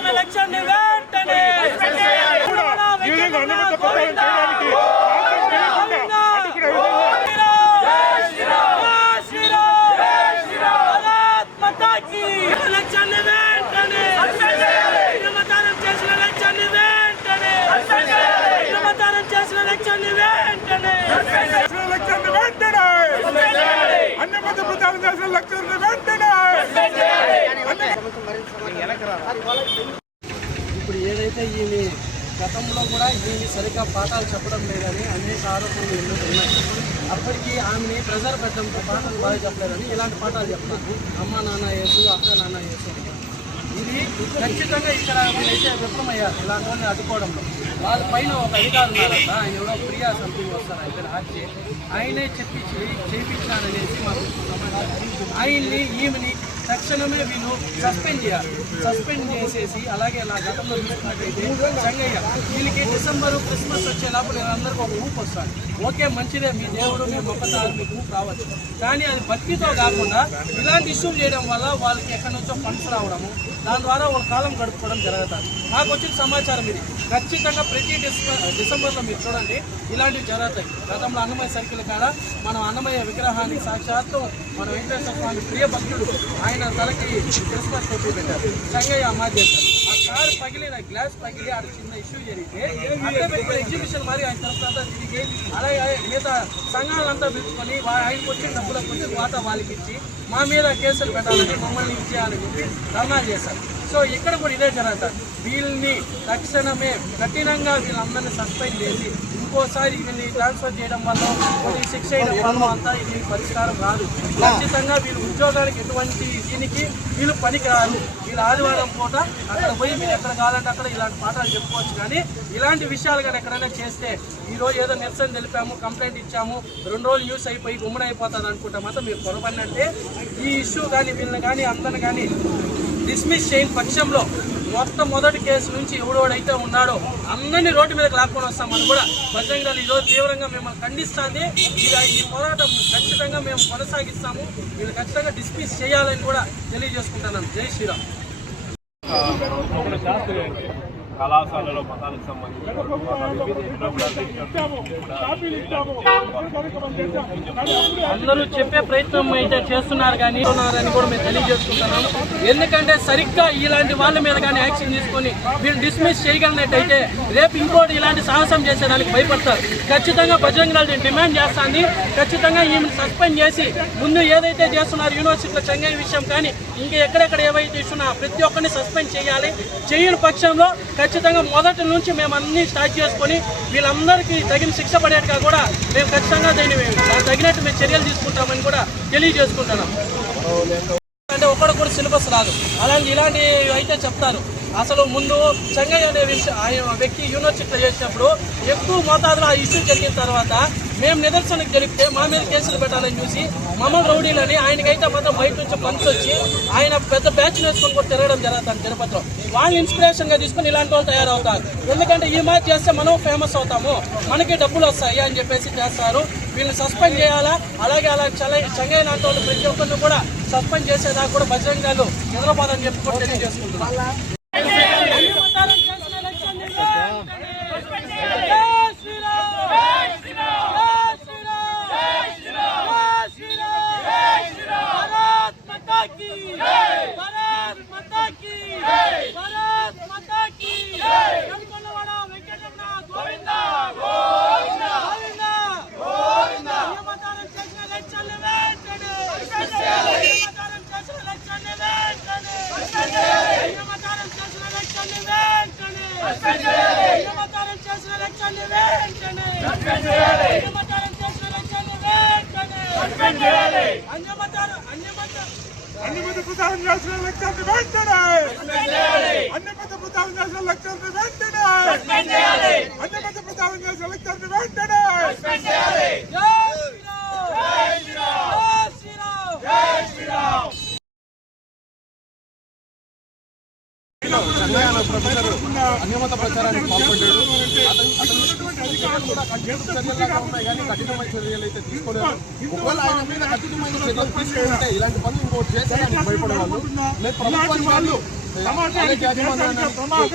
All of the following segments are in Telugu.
చేసిన లక్ష్యాన్ని వెంటనే ఇప్పుడు ఏదైతే ఈమె గతంలో కూడా ఈమె సరిగ్గా పాఠాలు చెప్పడం లేదని అనేక ఆరోపణలు ఎన్నుకున్నాయి. అప్పటికి ఆమెని ప్రెజర్ పెట్టడంతో పాఠాలు బాగా చెప్పలేదని ఇలాంటి పాఠాలు చెప్తున్నారు. అమ్మ నాన్న యేసు, అక్క నాన్న యేసు. ఇది ఖచ్చితంగా ఇక్కడ వీళ్ళైతే విఫలమయ్యారు ఇలాంటి వాళ్ళని అడ్డుకోవడంలో. వాళ్ళ పైన ఒక అధికారులు ఉన్నారంట, ఆయన ఎవరో ప్రియా సంథింగ్ వస్తారు, ఆయన ఆర్జే, ఆయనే చేయించారనేసి మాకు సమాచారం. ఆయన్ని ఈమెని తక్షణమే వీళ్ళు సస్పెండ్ చేయాలి. సస్పెండ్ చేసేసి అలాగే నా గతంలో చూసుకున్నట్టయితే సంగయ్య వీళ్ళకి డిసెంబరు క్రిస్మస్ వచ్చేలాపు నేను అందరికీ ఒక ఊపు వస్తాను. ఓకే మంచిదే, మీ దేవుడు మీ మొక్కతారు మీకు ఊపు రావచ్చు, కానీ అది భక్తితో కాకుండా ఇలాంటి ఇష్యూలు చేయడం వల్ల వాళ్ళకి ఎక్కడి నుంచో ఫండ్స్ రావడము, దాని ద్వారా వాళ్ళ కాలం గడుపుకోవడం జరుగుతుంది. నాకు వచ్చిన సమాచారం ఇది. ఖచ్చితంగా ప్రతి డిసెంబర్లో మీరు చూడండి ఇలాంటివి జరుగుతాయి. గతంలో అన్నమయ్య సర్కిల్ కాడ మనం అన్నమయ్య విగ్రహానికి సాక్షాత్తు మన వెంకటేశ్వర స్వామి ప్రియ భక్తుడు ఆయన తలకి క్రిస్మస్ టోపీ పెట్టారు, సంగయ్య అమ్మ చేశారు. ఆ కారు పగిలిన గ్లాస్ పగిలి ఆడ చిన్న ఇష్యూ జరిగితే అక్కడ పెట్టిన ఎగ్జిబిషన్ మరి ఆయన తరఫున తిరిగి అలాగే మిగతా సంఘాలంతా పిలుచుకొని ఆయనకు వచ్చిన డబ్బులకు వచ్చి వాటా వాళ్ళకి ఇచ్చి మా మీద కేసులు పెట్టాలని మమ్మల్ని ఇచ్చేయాలని చెప్పి ధర్నా చేశారు. సో ఇక్కడ కూడా ఇదే జరుగుతుంది. వీళ్ళని తక్షణమే కఠినంగా వీళ్ళందరినీ సస్పెండ్ చేసి ఇంకోసారి వీళ్ళని ట్రాన్స్ఫర్ చేయడం వల్ల కొన్ని శిక్ష చేయడం వల్ల అంతా ఇది పరిష్కారం రాదు. ఖచ్చితంగా వీళ్ళు ఉద్యోగానికి ఎటువంటి దీనికి వీళ్ళు పనికిరారు. వీళ్ళు ఆదివారం పూట అక్కడ పోయి మీరు ఎక్కడ కావాలంటే అక్కడ ఇలాంటి పాఠాలు చెప్పుకోవచ్చు, కానీ ఇలాంటి విషయాలు కానీ ఎక్కడైనా చేస్తే ఈరోజు ఏదో నిరసన తెలిపాము, కంప్లైంట్ ఇచ్చాము, 2 రోజులు యూస్ అయిపోయి గుమ్మన అయిపోతుంది అనుకుంటా మాత్రం మీరు పొరపడినట్టే. ఈ ఇష్యూ కానీ వీళ్ళని కానీ అందరిని కానీ డిస్మిస్ చేయని పక్షంలో మొదటి కేసు నుంచి ఎవడోడైతే ఉన్నాడో అందరినీ రోడ్డు మీదకి లాక్కొని వస్తామని కూడా బజరంగ దళ్ ఈరోజు తీవ్రంగా మిమ్మల్ని ఖండిస్తుంది. ఈ పోరాటం ఖచ్చితంగా మేము కొనసాగిస్తాము. వీళ్ళు ఖచ్చితంగా డిస్మిస్ చేయాలని కూడా తెలియజేసుకుంటున్నాం. జై శ్రీరామ్. కళాశాలలో మతాలకు సంబంధించి అందరూ చెప్పే ప్రయత్నం అయితే చేస్తున్నారు కానీ కూడా మేము తెలియజేసుకుంటున్నాము. ఎందుకంటే సరిగ్గా ఇలాంటి వాళ్ళ మీద కానీ యాక్షన్ తీసుకొని వీళ్ళు డిస్మిస్ చేయగలిగినట్టయితే రేపు ఇంకోటి ఇలాంటి సాహసం చేసేదానికి భయపడతారు. ఖచ్చితంగా బజరంగ దళ్ డిమాండ్ చేస్తాను. ఖచ్చితంగా ఈమెను సస్పెండ్ చేసి ముందు ఏదైతే చేస్తున్నారు యూనివర్సిటీలో చెంగయ్య విషయం కానీ ఇంకా ఎక్కడెక్కడ ఏవైతే ఇస్తున్నా ప్రతి ఒక్కరిని సస్పెండ్ చేయాలి. చేయని పక్షంలో ఖచ్చితంగా మొదటి నుంచి మేము అన్ని స్టార్ట్ చేసుకొని వీళ్ళందరికీ తగిన శిక్ష పడేట్టుగా కూడా మేము ఖచ్చితంగా తగినట్టు మేము చర్యలు తీసుకుంటామని కూడా తెలియజేసుకుంటున్నాం. అంటే ఒక్కడికి కూడా సిలబస్ రాదు, ఇలాంటి అయితే చెప్తారు. అసలు ముందు చెంగయ్య అనే వ్యక్తి యూనివర్సిటీలో చేసినప్పుడు ఎక్కువ మోతాదులో ఆ ఇష్యూ జరిగిన తర్వాత మేము నిదర్శనకు జరిగితే మా మీద కేసులు పెట్టాలని చూసి మమ్మల్ని రౌడీలని ఆయనకైతే మాత్రం బయట నుంచి పంచి వచ్చి ఆయన పెద్ద బ్యాచ్ వేసుకొని కూడా తిరగడం జరుగుతుంది తిరుపతిలో. వాళ్ళు ఇన్స్పిరేషన్ గా తీసుకుని ఇలాంటి వాళ్ళు తయారవుతారు. ఎందుకంటే ఈ మ్యాచ్ చేస్తే మనం ఫేమస్ అవుతాము, మనకి డబ్బులు వస్తాయి అని చెప్పేసి చేస్తారు. వీళ్ళని సస్పెండ్ చేయాలా, అలాగే చెంగయ్య లాంటి వాళ్ళు ప్రతి ఒక్కరిని కూడా సస్పెండ్ చేసేదాకా కూడా బజరంగ దళ్ నిద్రపోదని చెప్పి కూడా తెలియజేసుకుంటున్నాం. ప్రొఫెసర్ అన్యమత ప్రచారానికి పాల్పడ్డాడు. చర్యలు కూడా చర్యలుగా ఉన్నాయి కానీ కఠినమైన చర్యలు అయితే తీసుకోలేదు. ఒకవేళ ఆయన మీద కఠినమైన చర్యలు తీసుకుంటే ఇలాంటి పనులు ఇంకోటి చేసేదానికి భయపడేవాళ్ళు. లేదు ప్రభుత్వాన్ని వాళ్ళు కాలేజ్ యాజమాన్యాన్ని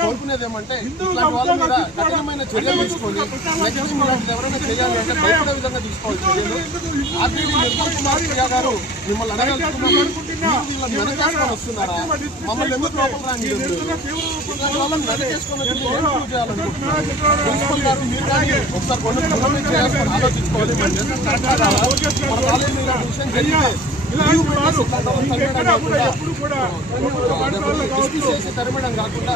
కోరుకునేది ఏమంటే ఇట్లాంటి వాళ్ళ మీద కఠినమైన చర్యలు తీసుకొని నెక్స్ట్ ఇలాంటిది ఎవరైనా చేయాలి అంటే భయపడే విధంగా తీసుకోవాలి చర్యలు. ఆర్టీడీ నిర్మల్ కుమార్ ప్రియా గారు మిమ్మల్ని అడగలుగుతున్నారు, వీళ్ళని వెనకేసుకొని వస్తున్నారా? మమ్మల్ని ఎందుకు లోపల రాని వాళ్ళని వెనకేసుకొని వచ్చి ఏం ప్రూవ్ చేయాలనుకుంటున్నారు? ప్రిన్సిపల్ గారు మీరు కానీ ఒకసారి కొన్ని చేయాలని ఆలోచించుకోవాలి. మన కాలేజీ ఇలాంటి విషయం జరిగితే డిస్మిస్ చేసి తరమడం కాకుండా